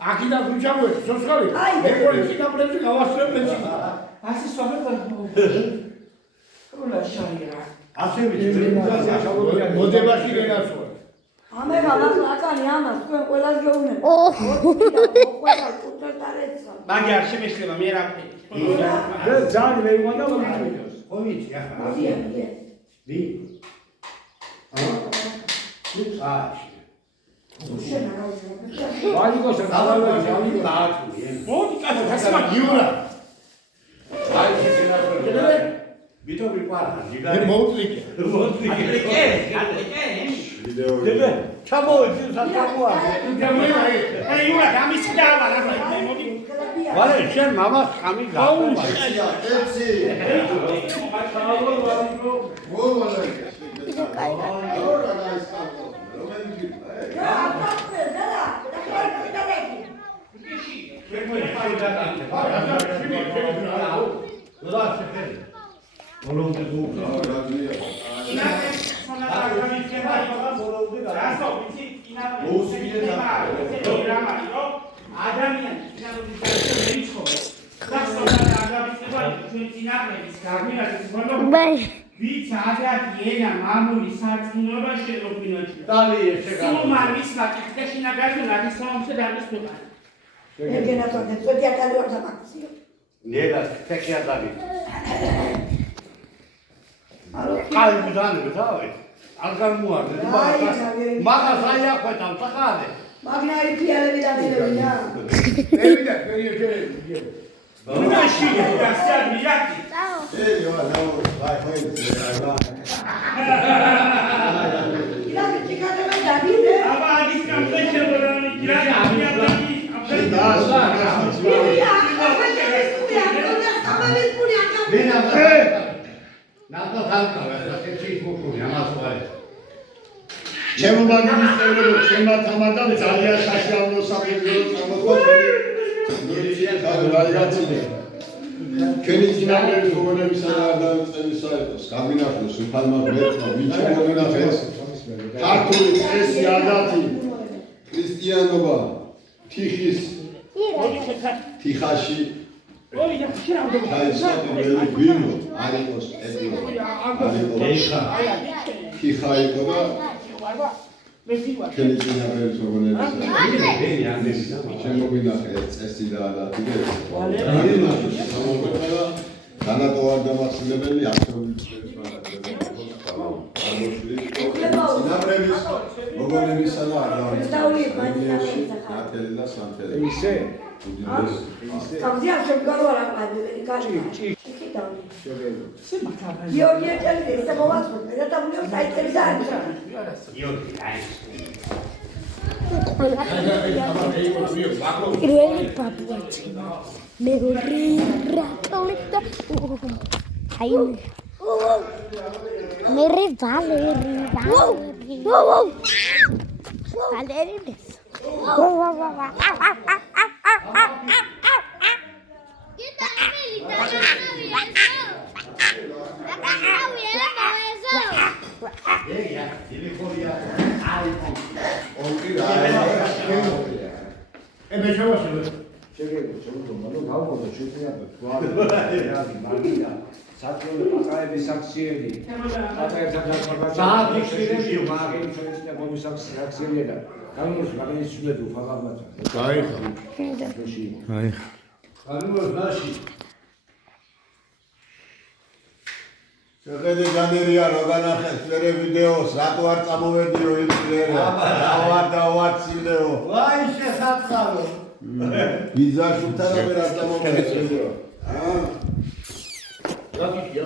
Aqui na frente a noite, só escolhe. Depois aqui na frente a nossa frente. Assim só vai para Assim mesmo. Você vai chegar na sua. Ame galas lacanianas, coelas geune. Magi ar შემეშლება მე რა ძალიან მე უნდა ვიმჩნიოს. ომიცი ახლა. დი. ვაიგოს მოდი კაცო ხასმა გიურა აი შეიძლება ვიტო ვიყარა მე მოუწიკე ვიდეო ჩამოვედი საჭამოა აი იურა გამისკავა რა მოდი ვარე შენ მამას ხამი გაუმა ეცი Ვიცი ადამიანა მამული სარწმუნოება შენობინაში. დალი შეგა. სულმან მისმა კითხეშინა გაგუნა ისომსე დამისწონა. ეგენა თორე წოდია კალორთა მაქციო. ნელა ფეხია დალი. კაი მუდანე დავე. არ გამოარდე. მაგას აი ახვეთა ხალე. მაგნარი ფიალები დამილებია. ევიდა, პერიოდები. ნაში გასწავლიაკი. ეი, ვაი, ირაკი ჩიკატები დაგიდე. აბა ის კამპლექშებორანი ირაკი აბიაბი. ჩემო მაგის წევრებო, ჩემმა თამადამ ძალიან საშუალო საფუძველი წარმოგვიდგინე. ჩვენი წინაპრების გოგონებისა და ადამიანების საერთოს გაბინახოს უფალმა ღმერთმა ვინჩი მოგინახეს ქართული წესი ადათი ქრისტიანობა თიხის თიხაში დაისახები გვინო არ იყოს თიხა იყო და ჩვენი წინაპრების გოგონებისა ჩემ მოგინახეს წესი და ადათი და განატო არ დამახსენებელი აქტიური წესის წინაპრების გოგონებისა და ადამიანების ნათელი და სამთელი ისე Καμιά შემგარვარა ყავი კაჭი. ჩიკიტავი. გიორგი ჭელი ეს მოვასწრე და დამნიო საიტები და არის. გიორგი აი. პირველი ბაბუაჩი. მეორე რატოლი და აი. მერე ვალერი. ვალერი დეს. შეხედე განერია რო განახეს ვერე ვიდეოს რატო არ წამოვედიო იმ წლերը დავარ ცილეო ვაი შესაძლო ვიზა შუთა რა ვერ არ წამოვედიო რა გიქია